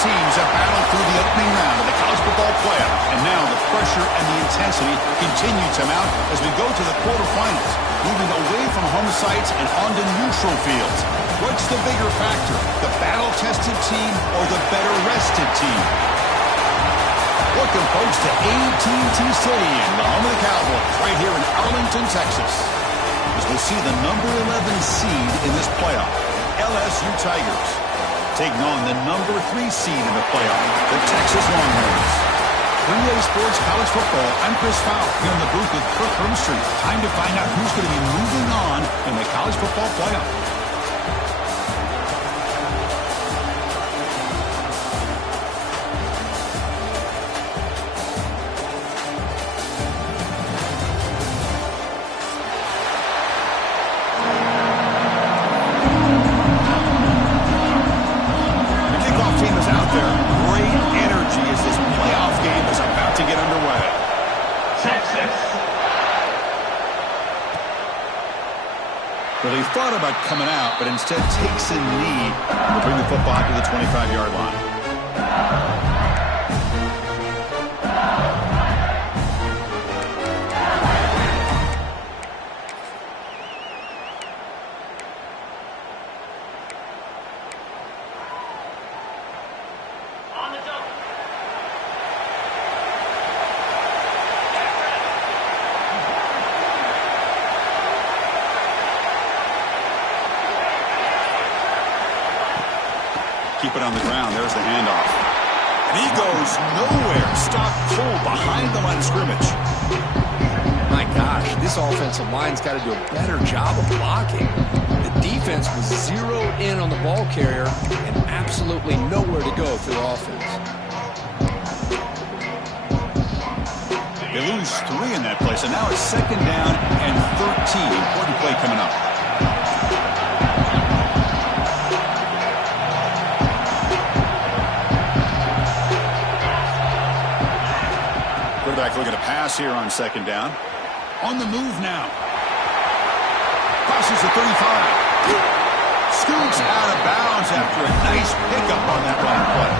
teams have battled through the opening round of the college football playoff, and now the pressure and the intensity continue to mount as we go to the quarterfinals, moving away from home sites and onto neutral fields. What's the bigger factor, the battle-tested team or the better-rested team? Welcome, folks, to AT&T Stadium, the home of the Cowboys, right here in Arlington, Texas, as we see the number 11 seed in this playoff, LSU Tigers, taking on the number 3 seed in the playoff, the Texas Longhorns. 3A Sports College Football, I'm Chris Fowler, here in the booth with Kirk Hermstreet. Time to find out who's going to be moving on in the college football playoff. Well, he thought about coming out, but instead takes a knee to bring the football to the 25-yard line. Keep it on the ground. There's the handoff. And he goes nowhere. Stop pull behind the line of scrimmage. My gosh, this offensive line's got to do a better job of blocking. The defense was zeroed in on the ball carrier and absolutely nowhere to go for the offense. They lose 3 in that play, so now it's 2nd down and 13. Important play coming up. Quarterback looking to pass here on 2nd down. On the move now. Crosses the 35. Scoots out of bounds after a nice pickup on that run play.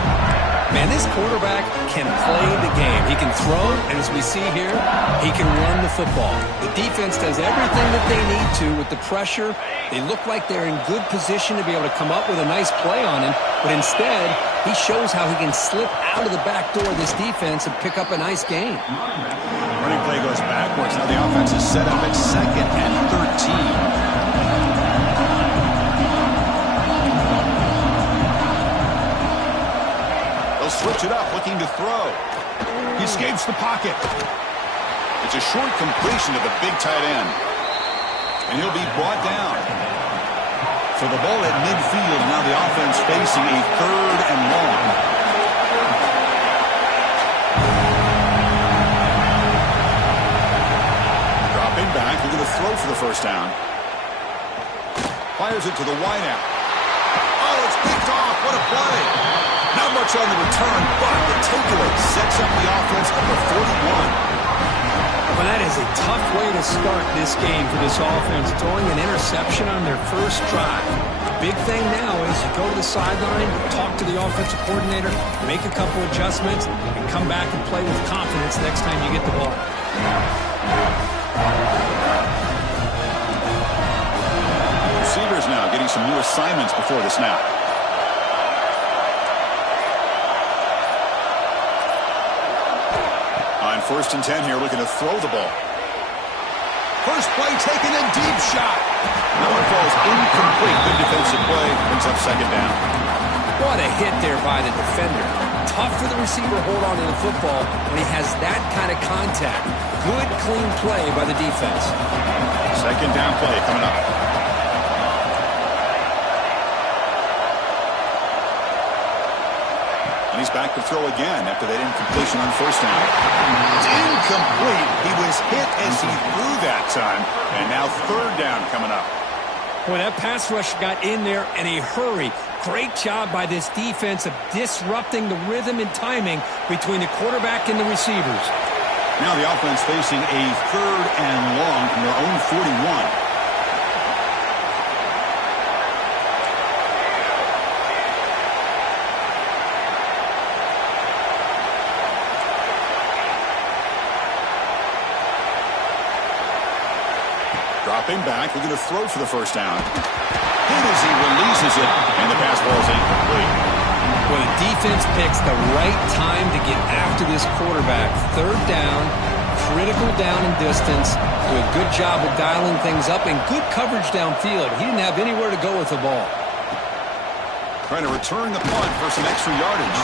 Man, this quarterback can play the game. He can throw, and as we see here, he can run the football. The defense does everything that they need to with the pressure. They look like they're in good position to be able to come up with a nice play on him, but instead, he shows how he can slip out of the back door of this defense and pick up a nice gain. Running play goes backwards. Now the offense is set up at 2nd and 13. Switch it up, looking to throw. He escapes the pocket. It's a short completion to the big tight end. And he'll be brought down. So the ball at midfield, now the offense facing a 3rd and long. Dropping back, looking to throw for the 1st down. Fires it to the wideout. Oh, it's picked off. What a play. Not much on the return, but the takeaway sets up the offense at the 41. Well, that is a tough way to start this game for this offense, throwing an interception on their first drive. The big thing now is you go to the sideline, talk to the offensive coordinator, make a couple adjustments, and come back and play with confidence next time you get the ball. Receivers now getting some new assignments before the snap. On 1st and 10 here, looking to throw the ball. First play taken, a deep shot. That one falls incomplete. Good defensive play. Brings up 2nd down. What a hit there by the defender. Tough for the receiver to hold on to the football when he has that kind of contact. Good, clean play by the defense. 2nd down play coming up. He's back to throw again after that incompletion on 1st down. It's incomplete. He was hit as he threw that time. And now 3rd down coming up. Boy, that pass rush got in there in a hurry. Great job by this defense of disrupting the rhythm and timing between the quarterback and the receivers. Now the offense facing a 3rd and long from their own 41. Dropping back, looking to throw for the first down. Hit as he releases it, and the pass ball is incomplete. Well, the defense picks the right time to get after this quarterback. Third down, critical down and distance. Do a good job of dialing things up and good coverage downfield. He didn't have anywhere to go with the ball. Trying to return the punt for some extra yardage.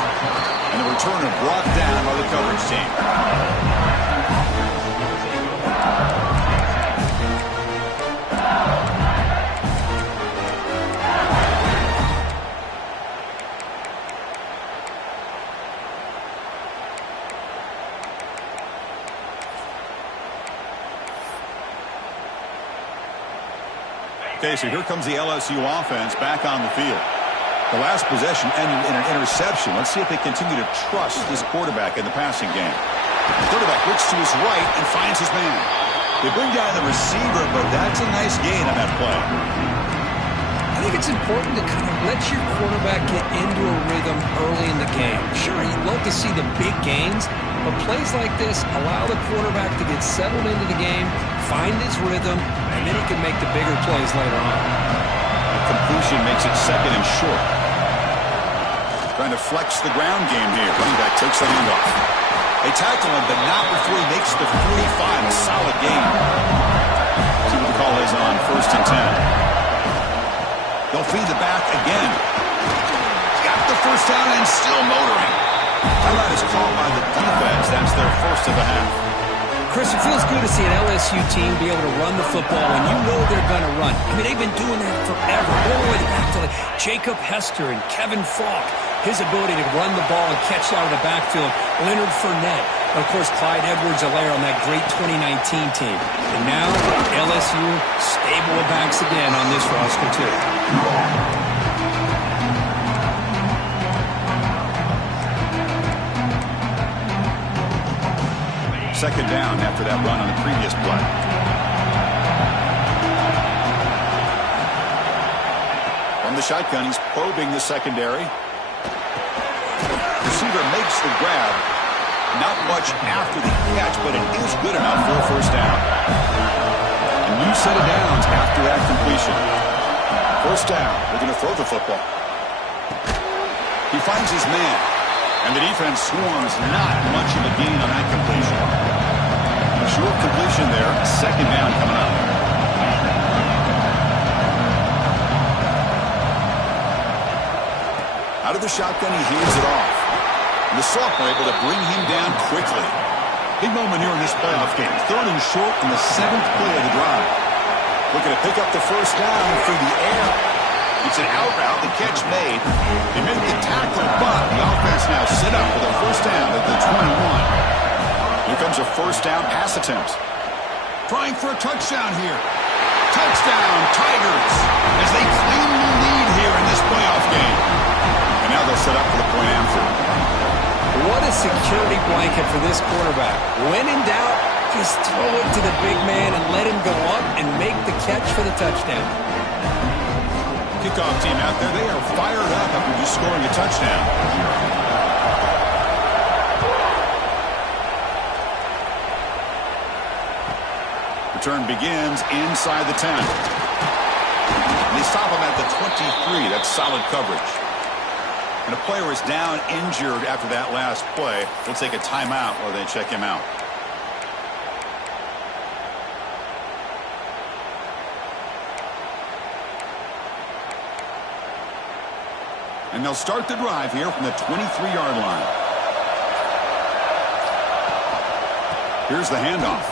And the returner brought down by the coverage team. Okay, so here comes the LSU offense back on the field. The last possession ended in an interception. Let's see if they continue to trust this quarterback in the passing game. The quarterback looks to his right and finds his man. They bring down the receiver, but that's a nice gain on that play. I think it's important to kind of let your quarterback get into a rhythm early in the game. Sure, you'd love to see the big gains, but plays like this allow the quarterback to get settled into the game, find his rhythm, and then he can make the bigger plays later on. The completion makes it second and short. Trying to flex the ground game here. Running back takes the handoff. They tackle him, but not before he makes the 45. A solid gain. See what the call is on 1st and 10. They'll feed the back again. Got the first down and still motoring. That is called by the defense. That's their first of the half. Chris, it feels good to see an LSU team be able to run the football when you know they're going to run. I mean, they've been doing that forever. All the way back to like Jacob Hester and Kevin Falk. His ability to run the ball and catch out of the backfield. Leonard Fournette. And, of course, Clyde Edwards-Helaire on that great 2019 team. And now, LSU stable of backs again on this roster, too. Second down after that run on the previous play. From the shotgun, he's probing the secondary. Receiver makes the grab. Not much after the catch, but it is good enough for a first down. A new set of downs after that completion. First down. They're going to throw the football. He finds his man. And the defense swarms. Not much of a gain on that completion. Short completion there. Second down coming up. Out of the shotgun, he hands it off. And the sophomore able to bring him down quickly. Big moment here in this playoff game. Third and short in the 7th play of the drive. Looking to pick up the first down through the air. It's an out route. The catch made. They make the tackle, but the offense now set up with a first down at the 21. Here comes a first down pass attempt. Trying for a touchdown here. Touchdown, Tigers, as they claim the lead here in this playoff game. And now they'll set up for the point after. What a security blanket for this quarterback. When in doubt, just throw it to the big man and let him go up and make the catch for the touchdown. Kickoff team out there, they are fired up after just scoring a touchdown. Return begins inside the 10. And they stop him at the 23. That's solid coverage. And a player is down injured after that last play. We'll take a timeout while they check him out. And they'll start the drive here from the 23-yard line. Here's the handoff.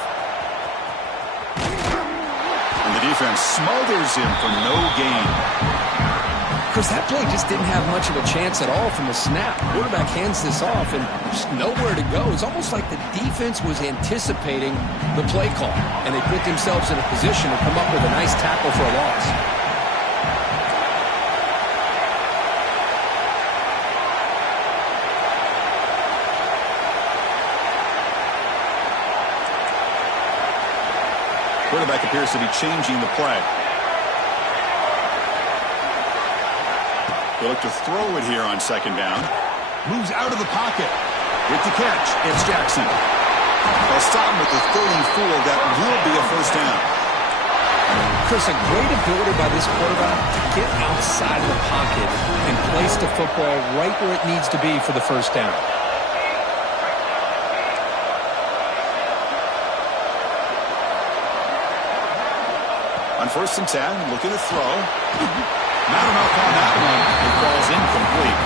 And the defense smothers him for no gain. Because that play just didn't have much of a chance at all from the snap. Quarterback hands this off and just nowhere to go. It's almost like the defense was anticipating the play call. And they put themselves in a position to come up with a nice tackle for a loss. Quarterback appears to be changing the play. They look to throw it here on second down. Moves out of the pocket. With the catch, it's Jackson. They'll stop him with the 34. That will be a first down. And Chris, a great ability by this quarterback to get outside of the pocket and place the football right where it needs to be for the first down. On 1st and 10, looking to throw. Not enough on that one. It falls incomplete.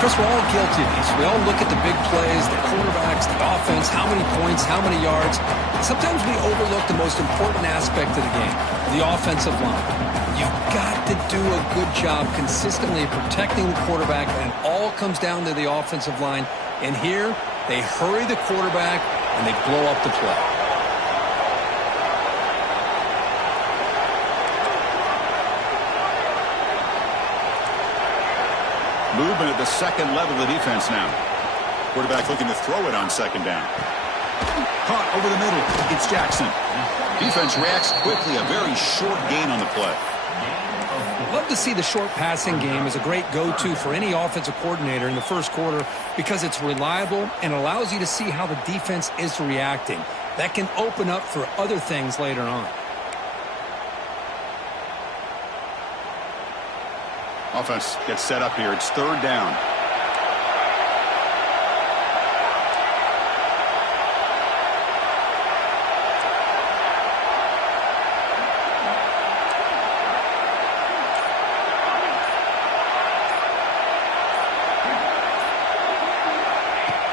Chris, we're all guilty of these. We all look at the big plays, the quarterbacks, the offense, how many points, how many yards. Sometimes we overlook the most important aspect of the game, the offensive line. You've got to do a good job consistently protecting the quarterback, and it all comes down to the offensive line. And here, they hurry the quarterback, and they blow up the play. Movement at the second level of defense now. Quarterback looking to throw it on 2nd down. Caught over the middle. It's Jackson. Defense reacts quickly. A very short gain on the play. Love to see the short passing game as a great go-to for any offensive coordinator in the first quarter because it's reliable and allows you to see how the defense is reacting. That can open up for other things later on. Offense gets set up here. It's 3rd down.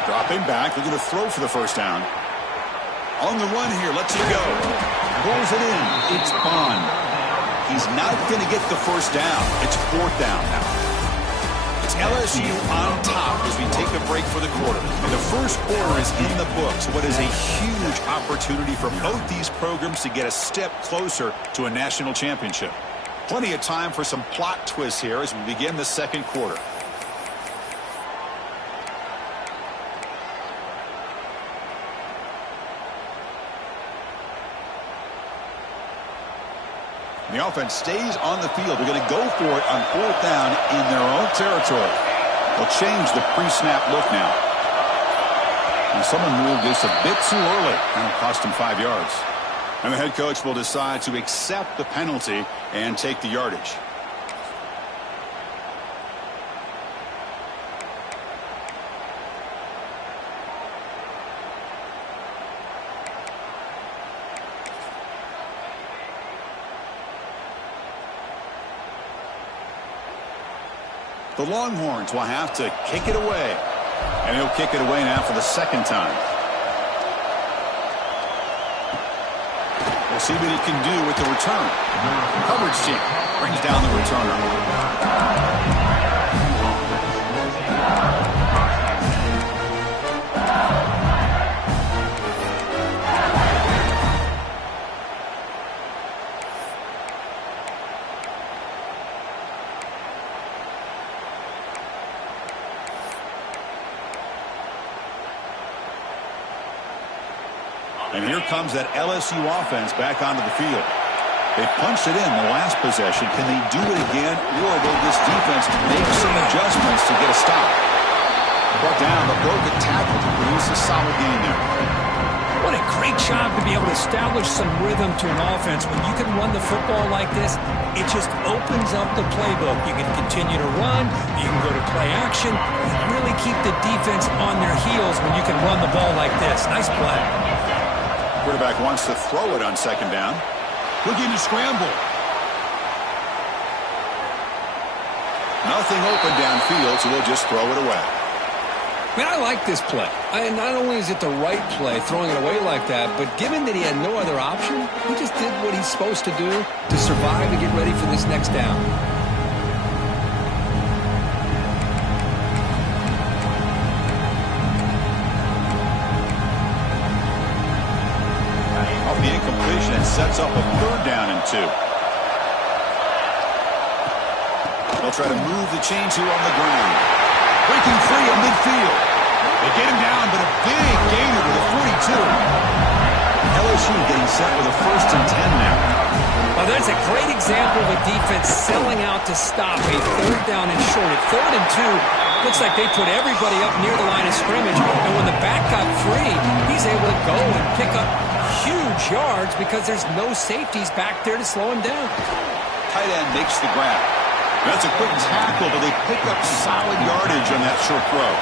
Dropping back, looking to throw for the first down. On the run here, lets it go. Pulls it in. It's Bond. He's not going to get the first down. It's 4th down now. It's LSU on top as we take a break for the quarter. And the first quarter is in the books. What is a huge opportunity for both these programs to get a step closer to a national championship. Plenty of time for some plot twists here as we begin the second quarter. The offense stays on the field. They're going to go for it on 4th down in their own territory. They'll change the pre-snap look now. And someone moved this a bit too early. And it cost him 5 yards. And the head coach will decide to accept the penalty and take the yardage. The Longhorns will have to kick it away. And he'll kick it away now for the 2nd time. We'll see what he can do with the return. Coverage team brings down the returner. And here comes that LSU offense back onto the field. They punched it in the last possession. Can they do it again, or will this defense make some adjustments to get a stop? Brought down, but broke a tackle to produce a solid gain there. What a great job to be able to establish some rhythm to an offense. When you can run the football like this, it just opens up the playbook. You can continue to run. You can go to play action. You can really keep the defense on their heels when you can run the ball like this. Nice play. Quarterback wants to throw it on 2nd down. Looking to scramble. Nothing open downfield, so we'll just throw it away. Man, I like this play. Not only is it the right play, throwing it away like that, but given that he had no other option, he just did what he's supposed to do to survive and get ready for this next down. Off the incompletion, it sets up a 3rd down and 2. They'll try to move the chains here on the ground. Breaking free at midfield. They get him down, but a big gainer to the 42. LSU getting set with a 1st and 10 now. Well, that's a great example of a defense selling out to stop a 3rd down and short. At 3rd and 2, looks like they put everybody up near the line of scrimmage, and when the back got free, he's able to go and pick up huge yards because there's no safeties back there to slow him down. Tight end makes the grab. That's a quick tackle, but they pick up solid yardage on that short throw.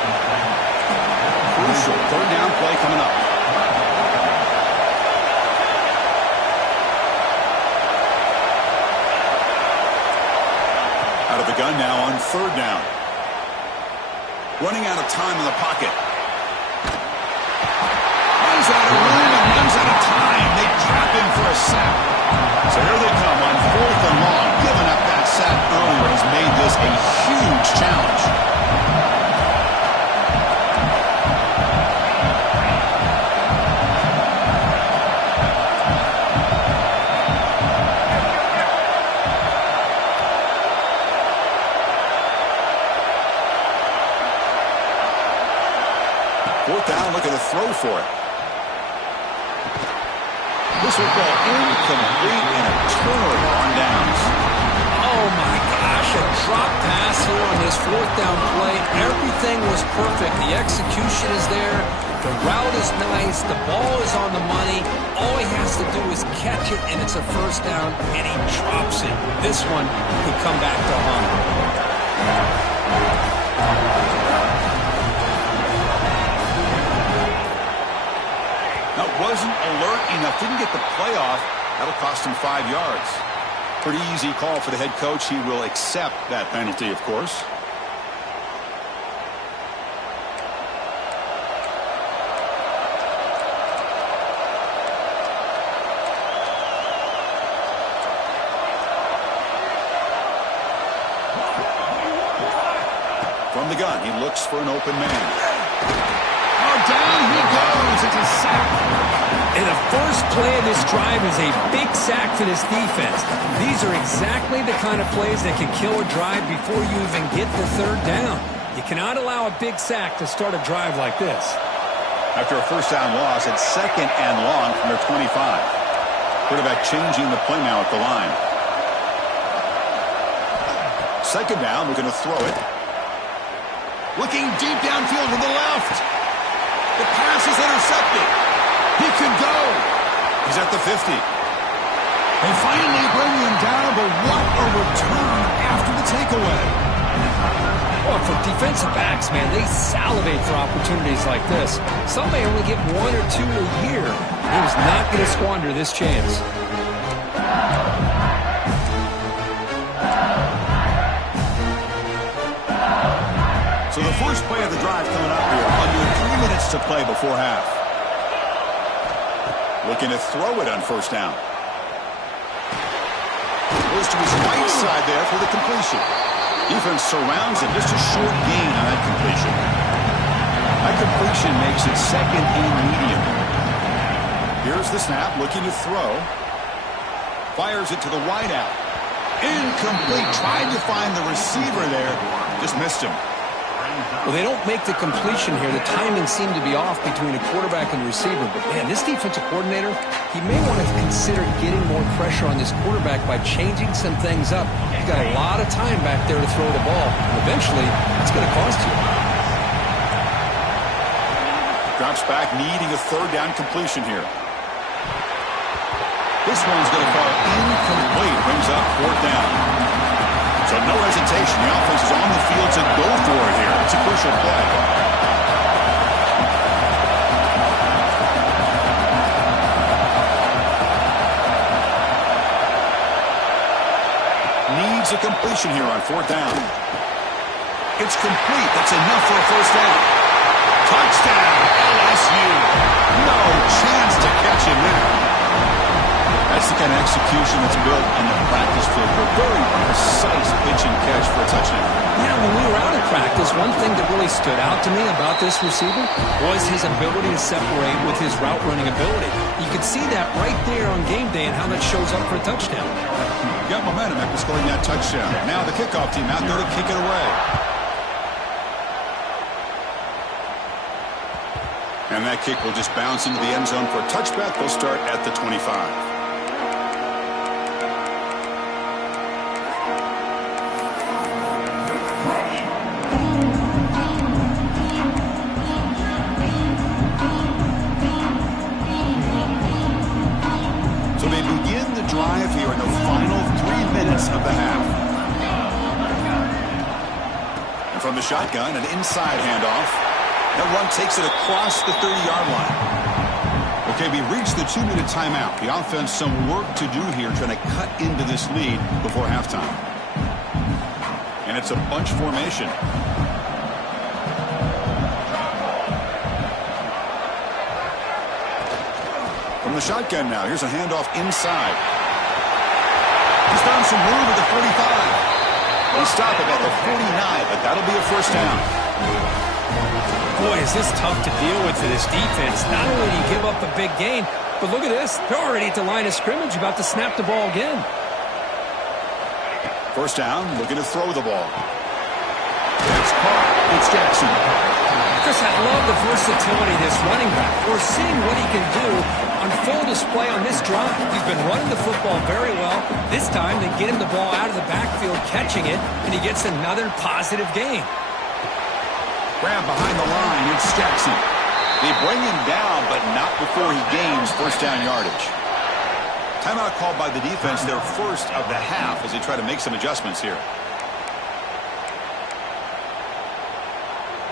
Crucial third down play coming up. Out of the gun now on third down. Running out of time in the pocket. Runs out of room and runs out of time. They trap him for a sack. So here they come on fourth and long. Giving up that sack earlier has made this a huge challenge. Fourth down, looking to throw for it. This will go incomplete and a turnover on downs. Oh my gosh, a drop pass here on this fourth down play. Everything was perfect. The execution is there. The route is nice. The ball is on the money. All he has to do is catch it, and it's a first down, and he drops it. This one could come back to haunt him. That wasn't alert enough. Didn't get the play off. That'll cost him 5 yards. Pretty easy call for the head coach. He will accept that penalty, of course. From the gun, he looks for an open man. Down he goes. It's a sack. And the first play of this drive is a big sack for this defense. These are exactly the kind of plays that can kill a drive before you even get the third down. You cannot allow a big sack to start a drive like this. After a first down loss, it's second and long from their 25. Quarterback changing the play now at the line. Second down, we're going to throw it. Looking deep downfield to the left. The pass is intercepted. He could go. He's at the 50. They finally bring him down, but what a return after the takeaway. Well, for defensive backs, man, they salivate for opportunities like this. Some may only get 1 or 2 a year. He was not going to squander this chance. So the first play of the drive coming up here. Under 3 minutes to play before half. Looking to throw it on first down. Goes to his right side there for the completion. Defense surrounds him. Just a short gain on that completion. That completion makes it second and medium. Here's the snap. Looking to throw. Fires it to the wideout. Incomplete. Tried to find the receiver there. Just missed him. Well, they don't make the completion here. The timing seemed to be off between a quarterback and a receiver. But, man, this defensive coordinator, he may want to consider getting more pressure on this quarterback by changing some things up. He's got a lot of time back there to throw the ball. Eventually, it's going to cost you. Drops back, needing a third down completion here. This one's going to fall incomplete. Brings up fourth down. So no hesitation. The offense is on the field to go for it here. It's a crucial play. Needs a completion here on fourth down. It's complete. That's enough for a first down. Touchdown, LSU. No chance to catch him there. That's the kind of execution that's built on the practice field for a very precise pitch and catch for a touchdown. Yeah, when we were out at practice, one thing that really stood out to me about this receiver was his ability to separate with his route running ability. You could see that right there on game day and how that shows up for a touchdown. Got momentum after scoring that touchdown. Now the kickoff team out there to kick it away. And that kick will just bounce into the end zone for a touchback. They'll start at the 25. minutes of the half. And from the shotgun, an inside handoff. That run takes it across the 30-yard line. Okay, we reached the 2-minute timeout. The offense some work to do here trying to cut into this lead before halftime. And it's a bunch formation. From the shotgun now, here's a handoff inside. He's found some room at the 45. They stop it at the 49, but that'll be a first down. Boy, is this tough to deal with for this defense. Not only do you give up a big gain, but look at this. They're already at the line of scrimmage about to snap the ball again. First down, looking to throw the ball. That's caught. It's Jackson. Chris, I love the versatility of this running back. We're seeing what he can do on full display on this drive. He's been running the football very well. This time, they get him the ball out of the backfield, catching it, and he gets another positive gain. Grab behind the line, it's Jackson. They bring him down, but not before he gains first down yardage. Timeout called by the defense, their first of the half, as they try to make some adjustments here.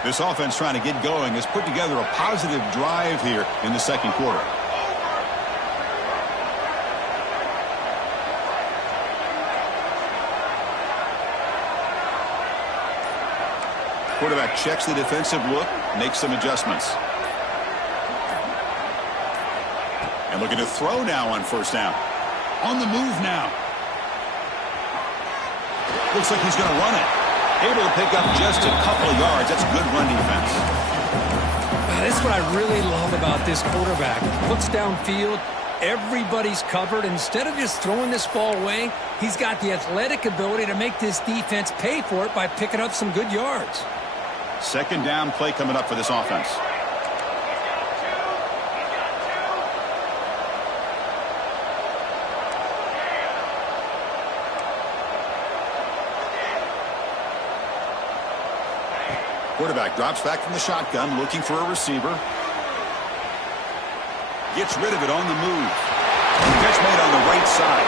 This offense trying to get going has put together a positive drive here in the second quarter. Quarterback checks the defensive look, makes some adjustments. And looking to throw now on first down. On the move now. Looks like he's going to run it. Able to pick up just a couple of yards. That's good run defense. That's what I really love about this quarterback. Looks downfield. Everybody's covered. Instead of just throwing this ball away, he's got the athletic ability to make this defense pay for it by picking up some good yards. Second down play coming up for this offense. Quarterback drops back from the shotgun, looking for a receiver. Gets rid of it on the move. Catch made on the right side.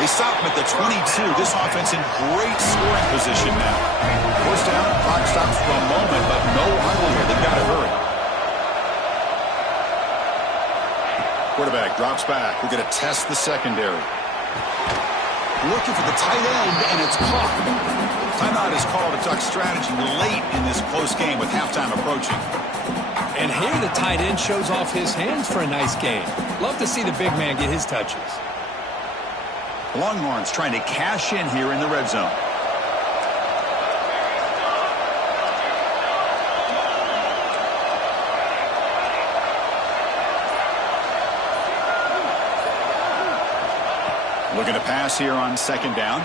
They stop him at the 22. This offense in great scoring position now. First down, clock stops for a moment, but no huddle here. They've got to hurry. Quarterback drops back. We're going to test the secondary. Looking for the tight end, and it's caught. Timeout is called to talk strategy late in this close game with halftime approaching. And here the tight end shows off his hands for a nice game. Love to see the big man get his touches. Longhorns trying to cash in here in the red zone. Looking to pass here on second down.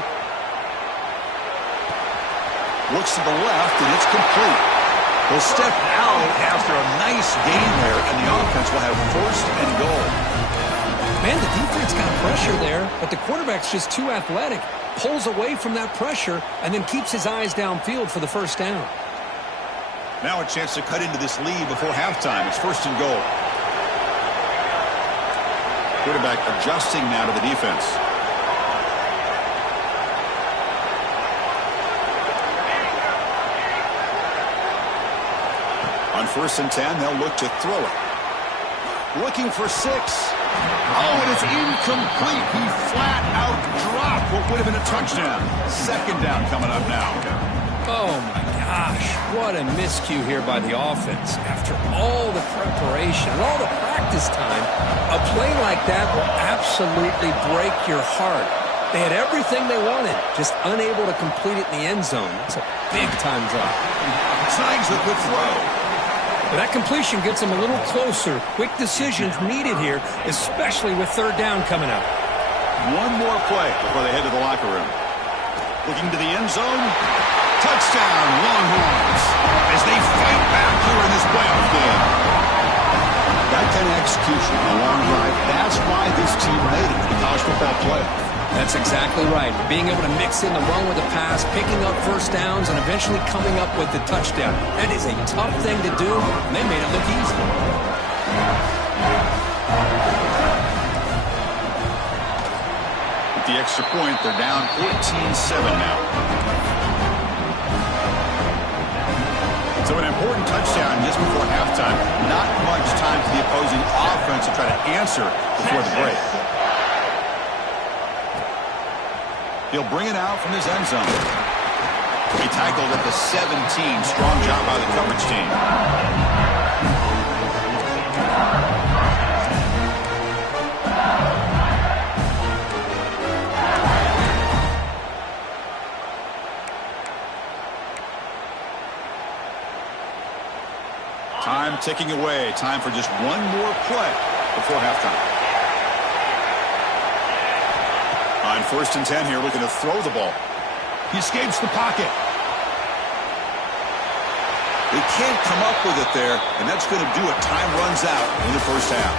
Looks to the left, and it's complete. He'll step out after a nice gain there, and the offense will have first and goal. Man, the defense got pressure there, but the quarterback's just too athletic. Pulls away from that pressure, and then keeps his eyes downfield for the first down. Now a chance to cut into this lead before halftime. It's first and goal. Quarterback adjusting now to the defense. On first and 10, they'll look to throw it. Looking for 6. Oh, it is incomplete. He flat out dropped what would have been a touchdown. Second down coming up now. Oh, my gosh. What a miscue here by the offense. After all the preparation and all the practice time, a play like that will absolutely break your heart. They had everything they wanted, just unable to complete it in the end zone. It's a big-time drop. Signs the good throw. But that completion gets them a little closer. Quick decisions needed here, especially with third down coming up. One more play before they head to the locker room. Looking to the end zone. Touchdown, Longhorns, as they fight back here in this playoff game. That kind of execution, a long drive, that's why this team made it to the college football playoff. That's exactly right. Being able to mix in the run with the pass, picking up first downs, and eventually coming up with the touchdown. That is a tough thing to do, and they made it look easy. With the extra point. They're down 14-7 now. So an important touchdown just before halftime. Not much time for the opposing offense to try to answer before the break. He'll bring it out from his end zone. He tackled at the 17. Strong job by the coverage team. Time ticking away. Time for just one more play before halftime. On 1st and 10 here, looking to throw the ball. He escapes the pocket. They can't come up with it there, and that's going to do it. Time runs out in the first half.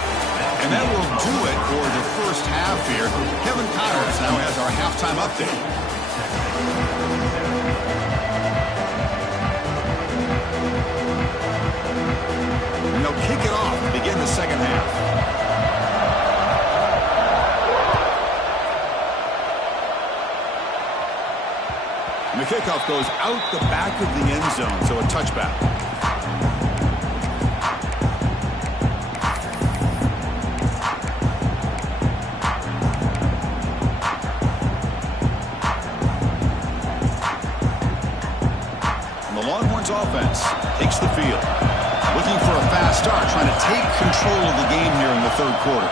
And that will do it for the first half here. Kevin Connors now has our halftime update. And they'll kick it off to begin the second half. And the kickoff goes out the back of the end zone, so a touchback. And the Longhorns offense takes the field. Looking for a fast start, trying to take control of the game here in the third quarter.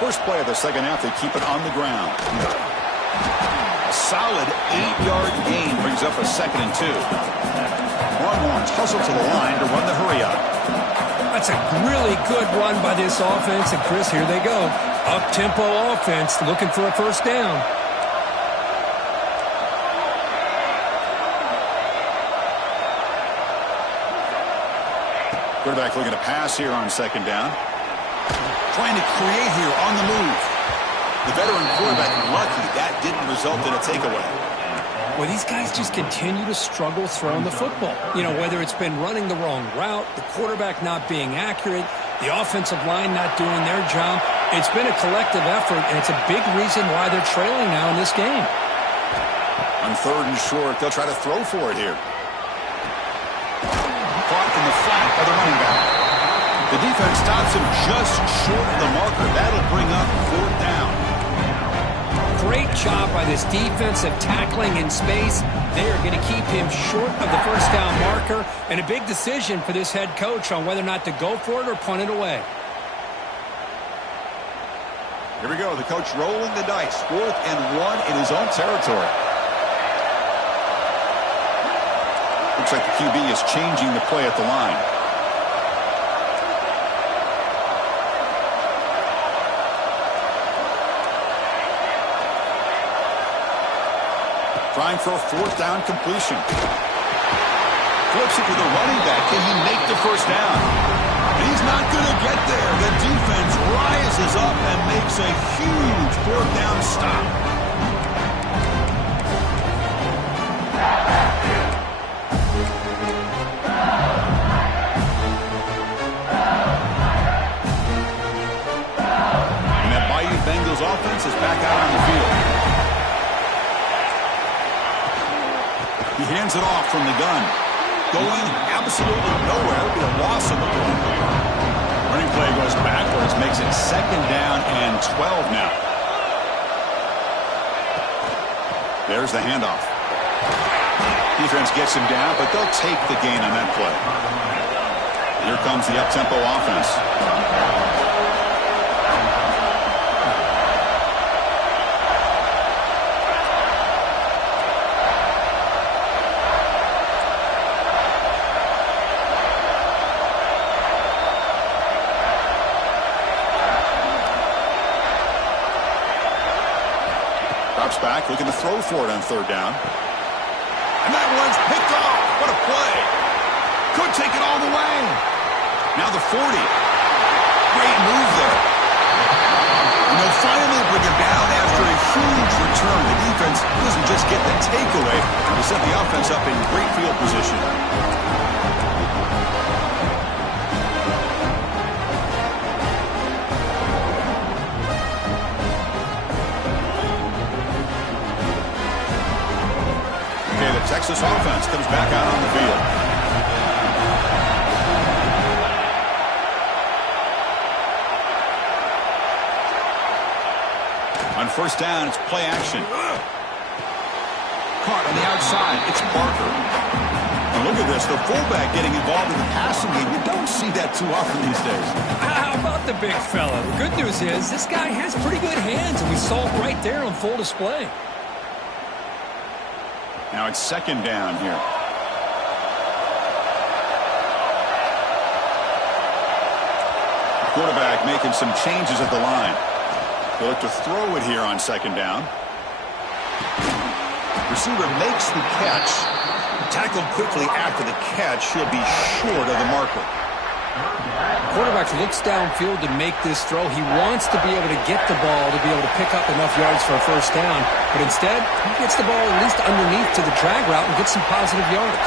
First play of the second half, they keep it on the ground. A solid 8-yard gain brings up a 2nd and 2. Longhorns hustle to the line to run the hurry up. That's a really good run by this offense. And, Chris, here they go. Up-tempo offense looking for a first down. Quarterback looking to pass here on 2nd down. Trying to create here on the move. The veteran quarterback lucky that didn't result in a takeaway. Well, these guys just continue to struggle throwing the football. You know, whether it's been running the wrong route, the quarterback not being accurate, the offensive line not doing their job. It's been a collective effort, and it's a big reason why they're trailing now in this game. On 3rd and short, they'll try to throw for it here. Caught in the flat by the running back. The defense stops him just short of the marker. That'll bring up 4th down. Great job by this defensive tackling in space. They are going to keep him short of the first down marker, and a big decision for this head coach on whether or not to go for it or punt it away. Here we go. The coach rolling the dice. 4th and 1 in his own territory. Looks like the QB is changing the play at the line. Trying for a 4th down completion. Flips it to the running back. Can he make the first down? He's not going to get there. The defense rises up and makes a huge 4th down stop. And that Bayou Bengals offense is back out on the field. He hands it off from the gun. Going absolutely nowhere. It'll be a loss of the ball. Running play goes backwards. Makes it 2nd down and 12 now. There's the handoff. Defense gets him down, but they'll take the gain on that play. Here comes the up-tempo offense. Drops back, looking to throw for it on 3rd down. And that one's picked off. What a play. Could take it all the way. Now the 40. Great move there. And they'll finally bring it down after a huge return. The defense doesn't just get the takeaway. They set the offense up in great field position. this offense comes back out on the field. On first down, it's play action. Caught on the outside. It's Parker. And look at this. The fullback getting involved in the passing game. You don't see that too often these days. How about the big fella? The good news is this guy has pretty good hands, and we saw it right there on full display. Now it's second down here. Quarterback making some changes at the line. He'll look to throw it here on second down. Receiver makes the catch. Tackled quickly after the catch. He'll be short of the marker. Quarterback looks downfield to make this throw. He wants to be able to get the ball to be able to pick up enough yards for a first down. But instead, he gets the ball at least underneath to the drag route and gets some positive yards.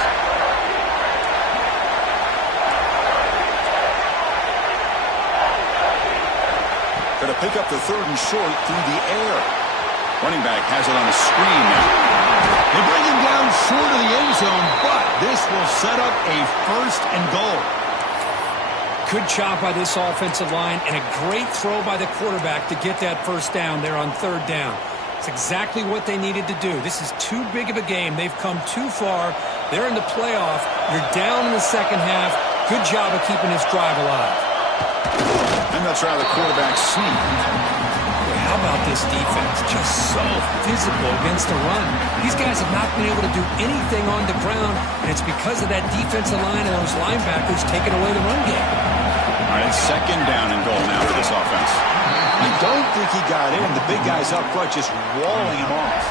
Going to pick up the third and short through the air. Running back has it on the screen now. They bring him down short of the end zone, but this will set up a first and goal. Good job by this offensive line and a great throw by the quarterback to get that first down there on third down. It's exactly what they needed to do. This is too big of a game. They've come too far. They're in the playoff. You're down in the second half. Good job of keeping this drive alive. And that's how the quarterback sneak. How about this defense? Just so physical against the run. These guys have not been able to do anything on the ground, and it's because of that defensive line and those linebackers taking away the run game. All right, second down and goal now for this offense. I don't think he got in. The big guys up front just walling him off.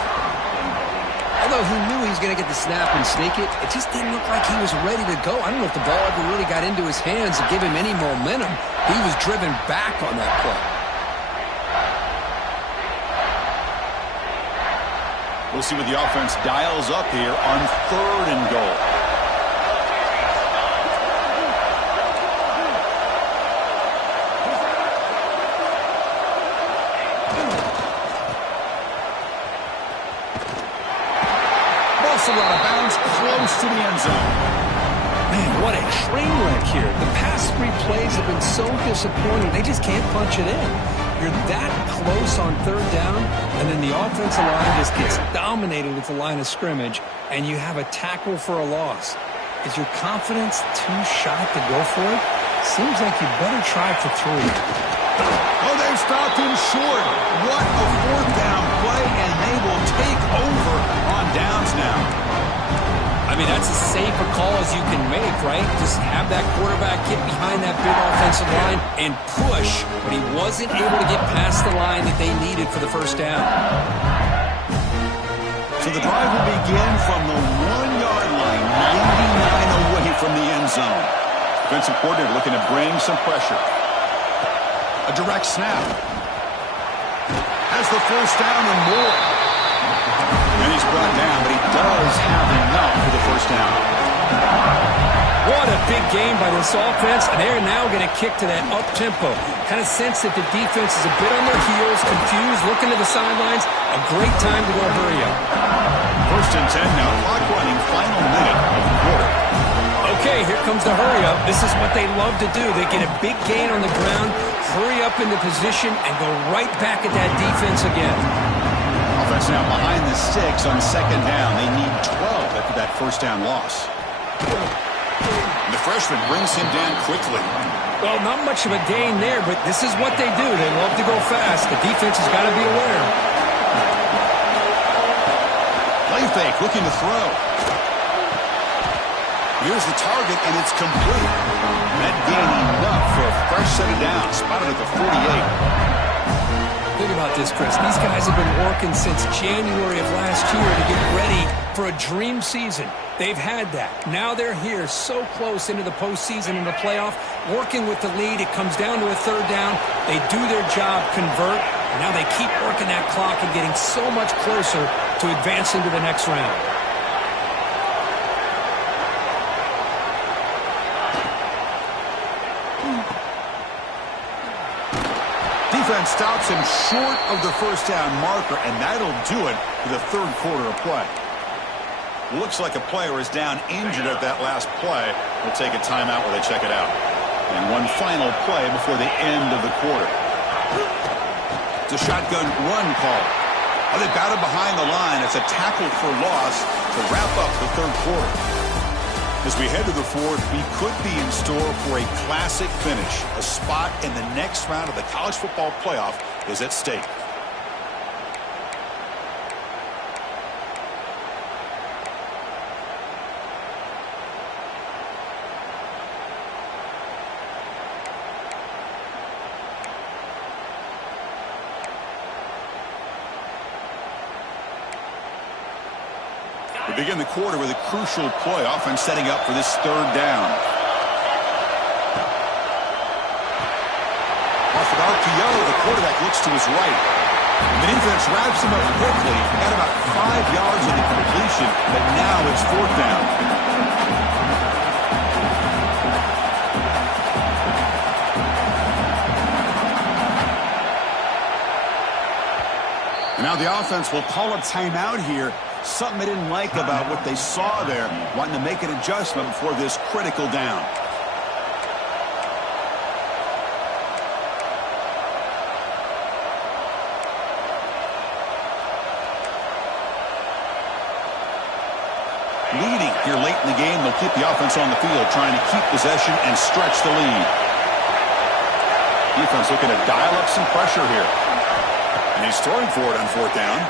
Although he knew he was going to get the snap and sneak it, it just didn't look like he was ready to go. I don't know if the ball ever really got into his hands to give him any momentum. He was driven back on that play. We'll see what the offense dials up here on third and goal. Ball out of bounds, close to the end zone. Man, what a train wreck here. The past three plays have been so disappointing. They just can't punch it in. You're that close on third down, and then the offensive line just gets dominated at the line of scrimmage, and you have a tackle for a loss. Is your confidence too shot to go for it? Seems like you better try for three. Oh, they've stopped him short. What a fourth down play, and they will take over on downs now. I mean, that's as safe a call as you can make, right? Just have that quarterback get behind that big offensive line and push, but he wasn't able to get past the line that they needed for the first down. So the drive will begin from the 1-yard line, 99 away from the end zone. Defensive coordinator looking to bring some pressure. A direct snap. Has the first down and more. And he's brought down, but he does have enough for the first down. What a big game by this offense, and they're now going to kick to that up-tempo. Kind of sense that the defense is a bit on their heels, confused, looking to the sidelines. A great time to go hurry up. First and 10 now, clock running, final minute of the quarter. Okay, here comes the hurry up. This is what they love to do. They get a big gain on the ground, hurry up into position, and go right back at that defense again. Offense now behind the sticks on second down. They need 12 after that first down loss. The freshman brings him down quickly. Well, not much of a gain there, but this is what they do. They love to go fast. The defense has got to be aware. Play fake, looking to throw. Here's the target, and it's complete. That gain enough for a fresh set of downs. Spotted at the 48. Think about this, Chris. These guys have been working since January of last year to get ready for a dream season. They've had that. Now they're here so close into the postseason and the playoff, working with the lead. It comes down to a third down. They do their job, convert, and now they keep working that clock and getting so much closer to advancing to the next round. Defense stops him short of the first down marker, and that'll do it for the third quarter of play. Looks like a player is down injured at that last play. We'll take a timeout while they check it out. And one final play before the end of the quarter. It's a shotgun run call. Oh, they've got him behind the line. It's a tackle for loss to wrap up the third quarter. As we head to the fourth, we could be in store for a classic finish. A spot in the next round of the college football playoff is at stake. We begin the quarter with a crucial play, offense setting up for this third down. Off an RPO, the quarterback looks to his right. And the defense wraps him up quickly. Got about 5 yards of the completion, but now it's fourth down. And now the offense will call a timeout here. Something they didn't like about what they saw there, wanting to make an adjustment before this critical down. Leading here late in the game, they'll keep the offense on the field, trying to keep possession and stretch the lead. Defense looking to dial up some pressure here. And he's throwing for it on fourth down.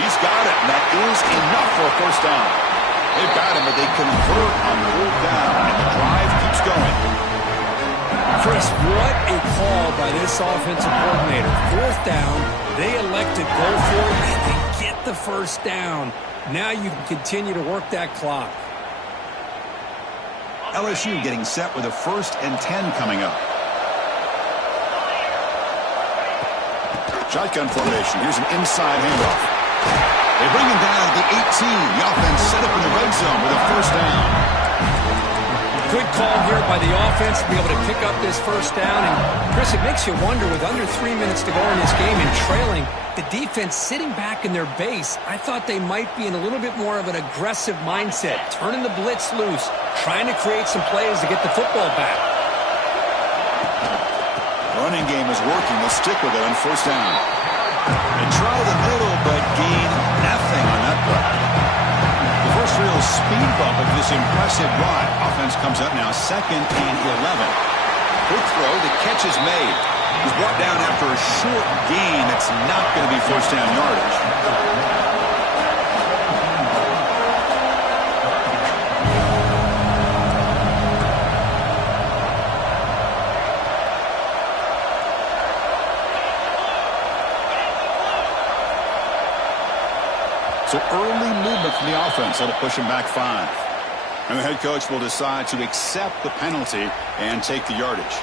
He's got it, and that is enough for a first down. They've got him, but they convert on fourth down, and the drive keeps going. Chris, what a call by this offensive coordinator. Fourth down, they elect to go for it, and they get the first down. Now you can continue to work that clock. LSU getting set with a 1st and 10 coming up. Shotgun formation. Here's an inside handoff. They bring him down at the 18. The offense set up in the red zone with a first down. Good call here by the offense to be able to pick up this first down. And, Chris, it makes you wonder, with under 3 minutes to go in this game and trailing, the defense sitting back in their base, I thought they might be in a little bit more of an aggressive mindset, turning the blitz loose, trying to create some plays to get the football back. Running game is working. They'll stick with it on first down. They try the middle, but gain nothing on that play. The first real speed bump of this impressive drive. Offense comes up now 2nd and 11. Quick throw, the catch is made. He's brought down after a short gain. That's not going to be first down yardage. So early movement from the offense. That'll push him back 5. And the head coach will decide to accept the penalty and take the yardage.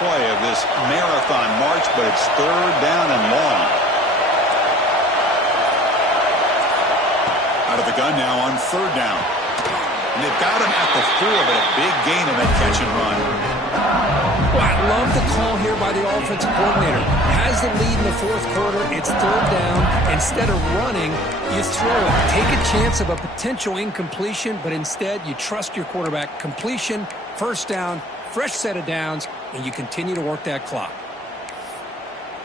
Play of this marathon march, but it's third down and long. Out of the gun now on third down. And they've got him at the 4, but a big gain on that catch and run. Well, I love the call here by the offensive coordinator. Has the lead in the fourth quarter. It's third down. Instead of running, you throw it. Take a chance of a potential incompletion, but instead you trust your quarterback. Completion, first down, fresh set of downs, and you continue to work that clock.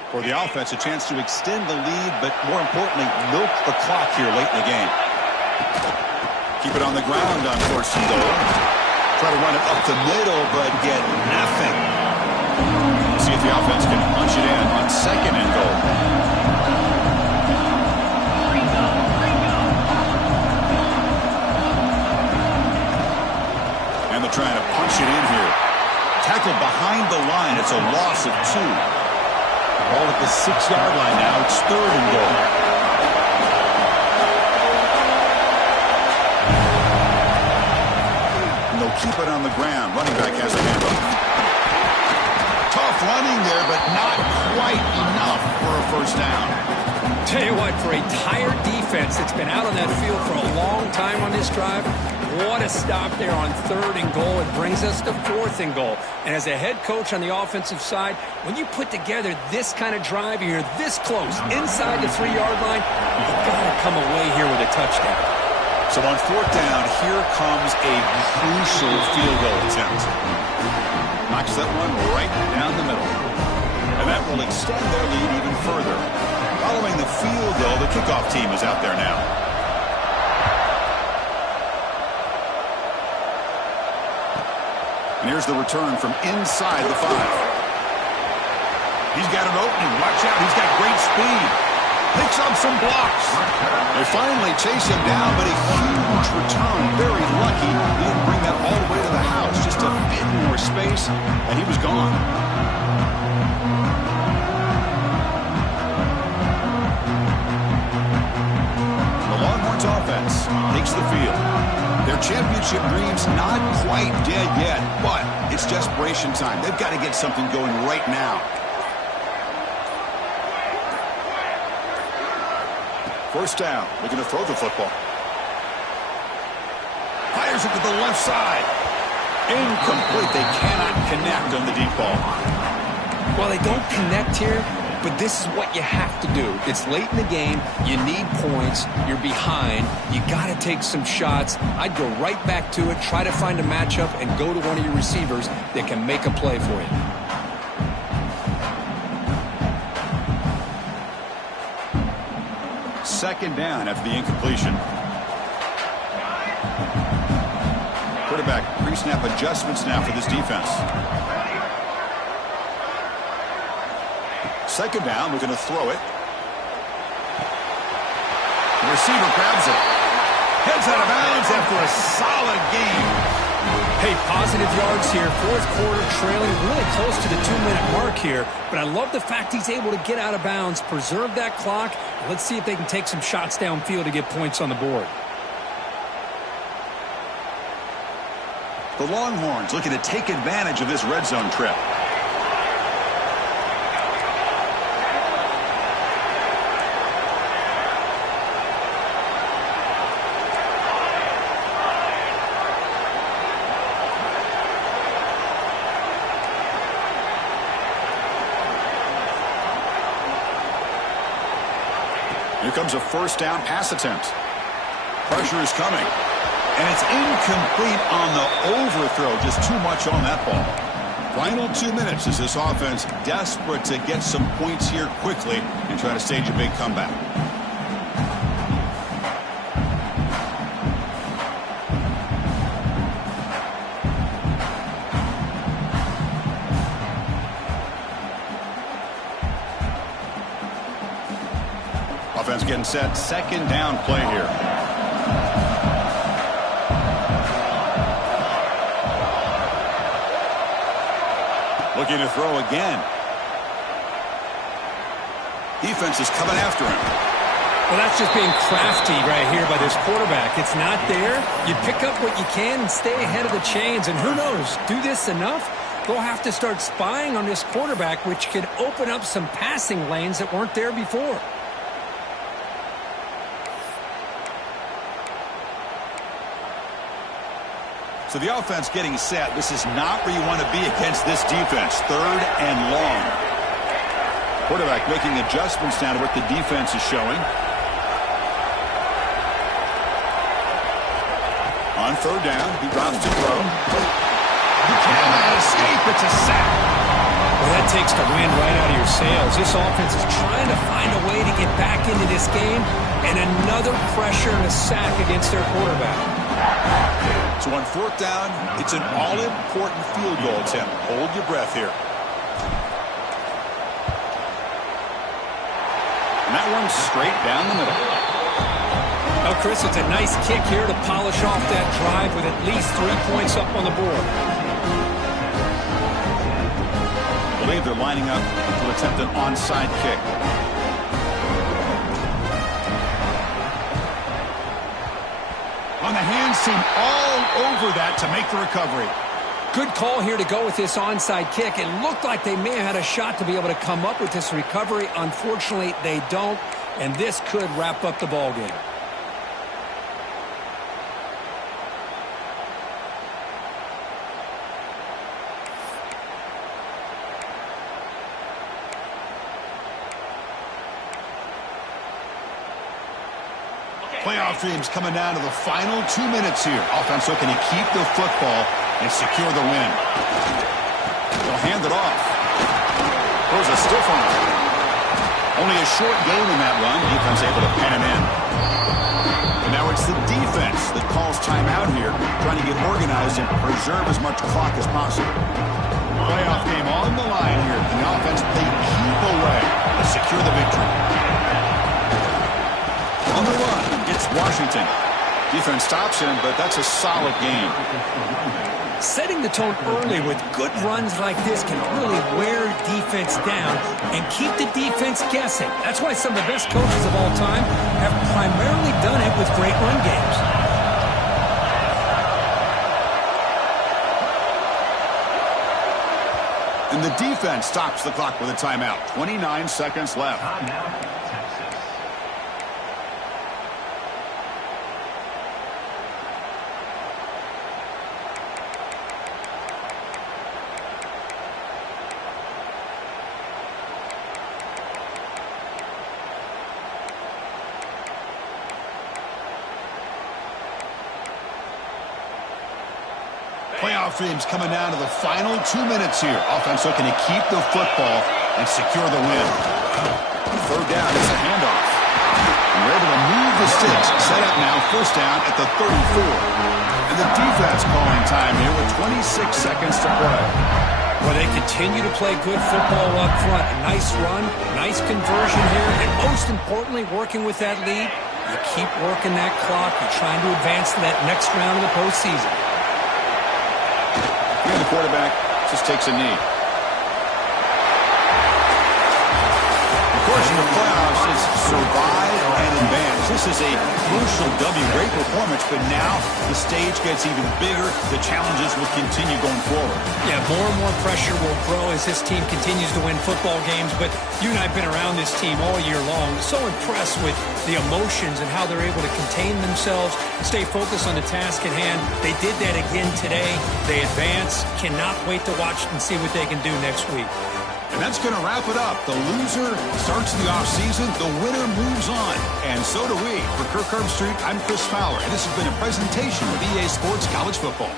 For the offense, a chance to extend the lead, but more importantly, milk the clock here late in the game. Keep it on the ground on 1st and goal. Try to run it up the middle, but get nothing. See if the offense can punch it in on 2nd and goal. And they're trying to punch it in here. Tackled behind the line. It's a loss of 2. Ball at the 6-yard line now. It's 3rd and goal. And they'll keep it on the ground. Running back has a hand first down. Tell you what, for a tired defense that's been out on that field for a long time on this drive, what a stop there on 3rd and goal. It brings us to 4th and goal. And as a head coach on the offensive side, when you put together this kind of drive, you're this close, inside the 3-yard line, you've got to come away here with a touchdown. So on 4th down, here comes a crucial field goal attempt. Knocks that one right down the middle. And that will extend their lead even further. Following the field goal, the kickoff team is out there now. And here's the return from inside the 5. He's got an opening. Watch out. He's got great speed. Picks up some blocks. They finally chase him down, but a huge return. Very lucky. He didn't bring that all the way to the house. Just a bit more space, and he was gone. The Longhorns offense takes the field. Their championship dreams not quite dead yet, but it's desperation time. They've got to get something going right now. First down, looking to throw the football. Fires it to the left side. Incomplete. They cannot connect on the deep ball. Well, they don't connect here, but this is what you have to do. It's late in the game. You need points. You're behind. You got to take some shots. I'd go right back to it, try to find a matchup, and go to one of your receivers that can make a play for you. Second down after the incompletion. Quarterback pre-snap adjustments now for this defense. Second down, looking to throw it. The receiver grabs it. Heads out of bounds after a solid game. Hey, positive yards here. 4th quarter, trailing really close to the 2-minute mark here. But I love the fact he's able to get out of bounds, preserve that clock. Let's see if they can take some shots downfield to get points on the board. The Longhorns looking to take advantage of this red zone trip. Here comes a first down pass attempt. Pressure is coming. And it's incomplete on the overthrow. Just too much on that ball. Final 2 minutes as this offense desperate to get some points here quickly and try to stage a big comeback. Offense getting set. Second down play here. Looking to throw again. Defense is coming after him. Well, that's just being crafty right here by this quarterback. It's not there. You pick up what you can and stay ahead of the chains. And who knows, do this enough, they'll have to start spying on this quarterback, which could open up some passing lanes that weren't there before. So the offense getting set. This is not where you want to be against this defense. 3rd and long. Quarterback making adjustments now to what the defense is showing. On 3rd down, he drops to throw. He cannot escape. It's a sack. Well, that takes the wind right out of your sails. This offense is trying to find a way to get back into this game, and another pressure and a sack against their quarterback. So on 4th down, it's an all-important field goal attempt. Hold your breath here. And that one's straight down the middle. Well, Chris, it's a nice kick here to polish off that drive with at least 3 points up on the board. I believe they're lining up to attempt an onside kick. On the hands team all over that to make the recovery. Good call here to go with this onside kick. It looked like they may have had a shot to be able to come up with this recovery. Unfortunately, they don't, and this could wrap up the ball game. Playoff dreams coming down to the final 2 minutes here. Offense looking to keep the football and secure the win. They'll hand it off. Throws a stiff arm. Only a short gain in that run. Defense able to pen it in. And now it's the defense that calls timeout here, trying to get organized and preserve as much clock as possible. Playoff game on the line here. And the offense, they keep away to secure the victory. On the run, it's Washington. Defense stops him, but that's a solid game. Setting the tone early with good runs like this can really wear defense down and keep the defense guessing. That's why some of the best coaches of all time have primarily done it with great run games. And the defense stops the clock with a timeout. 29 seconds left. Playoff dreams coming down to the final 2 minutes here. Offense looking to keep the football and secure the win. Third down, it's a handoff. And we're able to move the sticks. Set up now, first down at the 34. And the defense calling time here with 26 seconds to play. Well, they continue to play good football up front. A nice run, nice conversion here, and most importantly, working with that lead. You keep working that clock. You're trying to advance to that next round of the postseason. Here the quarterback just takes a knee. Of course, in the playoffs, it's survive and advance. This is a crucial W. Great performance, but now the stage gets even bigger. The challenges will continue going forward. Yeah, more and more pressure will grow as this team continues to win football games. But you and I have been around this team all year long. So impressed with the emotions and how they're able to contain themselves, stay focused on the task at hand. They did that again today. They advance. Cannot wait to watch and see what they can do next week. And that's going to wrap it up. The loser starts the offseason. The winner moves on. And so do we. For Kirk Herbstreit, I'm Chris Fowler. And this has been a presentation of EA Sports College Football.